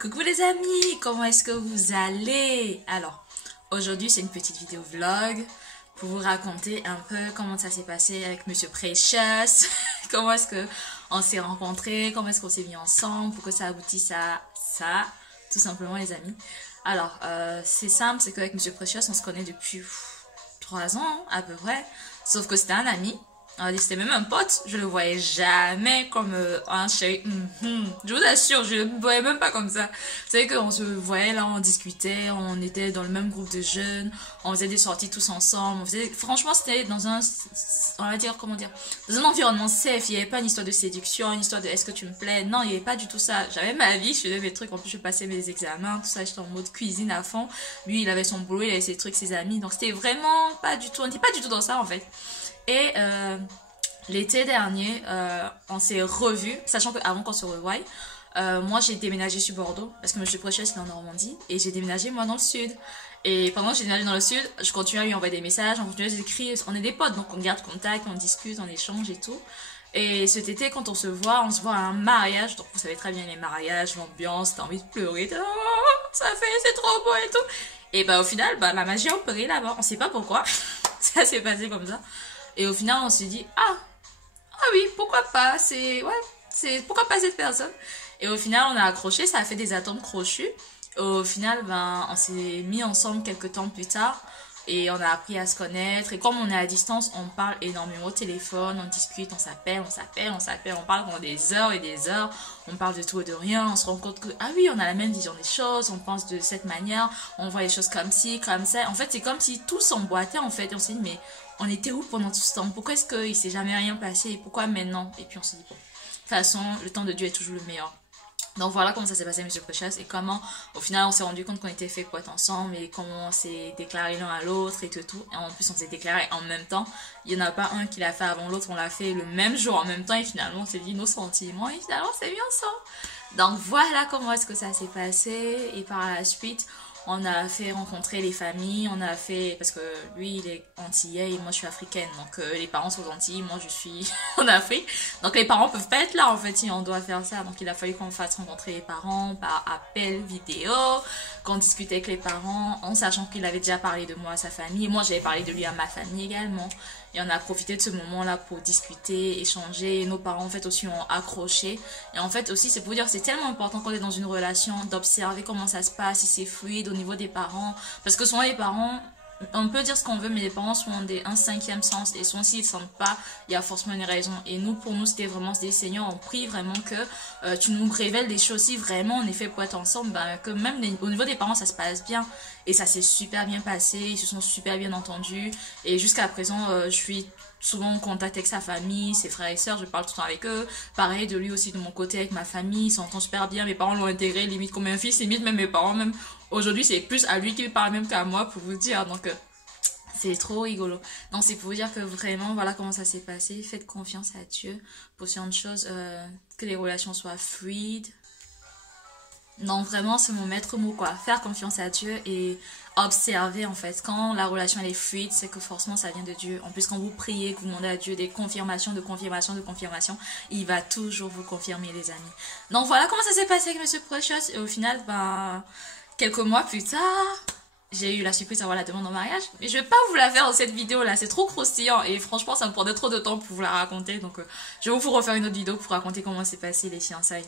Coucou les amis, comment est-ce que vous allez? Alors, aujourd'hui c'est une petite vidéo vlog pour vous raconter un peu comment ça s'est passé avec Monsieur Precious, comment est-ce que on s'est rencontrés, comment est-ce qu'on s'est mis ensemble pour que ça aboutisse à ça, tout simplement les amis. Alors, c'est simple, c'est qu'avec Monsieur Precious on se connaît depuis 3 ans à peu près, sauf que c'était un ami. C'était même un pote, je le voyais jamais comme un chéri. Je vous assure, je le voyais même pas comme ça. Vous savez qu'on se voyait là, on discutait, on était dans le même groupe de jeunes, on faisait des sorties tous ensemble. Franchement, c'était dans un, on va dire, comment dire, dans un environnement safe. Il n'y avait pas une histoire de séduction, une histoire de est-ce que tu me plais. Non, il n'y avait pas du tout ça. J'avais ma vie, je faisais mes trucs. En plus, je passais mes examens, tout ça. J'étais en mode cuisine à fond. Lui, il avait son boulot, il avait ses trucs, ses amis. Donc, c'était vraiment pas du tout, on n'était pas du tout dans ça en fait. Et l'été dernier, on s'est revus, sachant qu'avant qu'on se revoie, moi j'ai déménagé sur Bordeaux, parce que Monsieur Precious est en Normandie, et j'ai déménagé moi dans le sud. Et pendant que j'ai déménagé dans le sud, je continue à lui envoyer des messages, on continue à s'écrire, on est des potes, donc on garde contact, on discute, on échange et tout. Et cet été, quand on se voit à un mariage, donc vous savez très bien les mariages, l'ambiance, t'as envie de pleurer, c'est trop beau et tout. Et bah au final, la magie a opéré là-bas, on sait pas pourquoi, ça s'est passé comme ça. Et au final, on s'est dit, ah oui, pourquoi pas, pourquoi pas cette personne? Et au final, on a accroché, ça a fait des atomes crochus. Au final, on s'est mis ensemble quelques temps plus tard et on a appris à se connaître. Et comme on est à distance, on parle énormément au téléphone, on discute, on s'appelle, on parle pendant des heures et des heures. On parle de tout et de rien, on se rend compte que, ah oui, on a la même vision des choses, on pense de cette manière, on voit les choses comme ci, comme ça. En fait, c'est comme si tout s'emboîtait en fait. Et on s'est dit, mais on était où pendant tout ce temps? Pourquoi est-ce qu'il s'est jamais rien passé? Et pourquoi maintenant? Et puis on s'est dit, bon, de toute façon, le temps de Dieu est toujours le meilleur. Donc voilà comment ça s'est passé, Monsieur Precious, et comment au final on s'est rendu compte qu'on était fait pour être ensemble, et comment on s'est déclaré l'un à l'autre et tout. Et en plus on s'est déclaré en même temps. Il n'y en a pas un qui l'a fait avant l'autre, on l'a fait le même jour en même temps, et finalement on s'est dit nos sentiments, et finalement on s'est mis ensemble. Donc voilà comment est-ce que ça s'est passé. Et par la suite, on a fait rencontrer les familles, on a fait, parce que lui il est antillais et moi je suis africaine, donc les parents sont aux Antilles, moi je suis en Afrique, donc les parents peuvent pas être là en fait si on doit faire ça. Donc il a fallu qu'on fasse rencontrer les parents par appel vidéo, qu'on discute avec les parents, en sachant qu'il avait déjà parlé de moi à sa famille, et moi j'avais parlé de lui à ma famille également. Et on a profité de ce moment-là pour discuter, échanger. Et nos parents, en fait, aussi ont accroché. Et en fait, aussi, c'est pour dire que c'est tellement important quand on est dans une relation d'observer comment ça se passe, si c'est fluide au niveau des parents. Parce que souvent, les parents, on peut dire ce qu'on veut, mais les parents sont un cinquième sens. Et souvent, s'ils ne sentent pas, il y a forcément une raison. Et nous, pour nous, c'était vraiment des Seigneur, on prie vraiment que tu nous révèles des choses. Si vraiment on est fait pour être ensemble, que même au niveau des parents, ça se passe bien. Et ça s'est super bien passé, ils se sont super bien entendus. Et jusqu'à présent, je suis souvent en contact avec sa famille, ses frères et sœurs, je parle tout le temps avec eux. Pareil de lui aussi de mon côté avec ma famille, ils s'entendent super bien. Mes parents l'ont intégré limite comme un fils, limite même mes parents, même aujourd'hui c'est plus à lui qu'il parle même qu'à moi pour vous dire. Donc c'est trop rigolo. Donc c'est pour vous dire que vraiment, voilà comment ça s'est passé. Faites confiance à Dieu pour ce genre de choses, que les relations soient fluides. Non, vraiment, c'est mon maître mot, quoi. Faire confiance à Dieu et observer, en fait. Quand la relation, elle est fluide, c'est que forcément, ça vient de Dieu. En plus, quand vous priez, que vous demandez à Dieu des confirmations, il va toujours vous confirmer, les amis. Donc, voilà comment ça s'est passé avec Monsieur Precious. Et au final, quelques mois plus tard, j'ai eu la surprise d'avoir la demande en mariage. Mais je vais pas vous la faire dans cette vidéo-là. C'est trop croustillant. Et franchement, ça me prendrait trop de temps pour vous la raconter. Donc, je vais vous refaire une autre vidéo pour raconter comment s'est passé les fiançailles.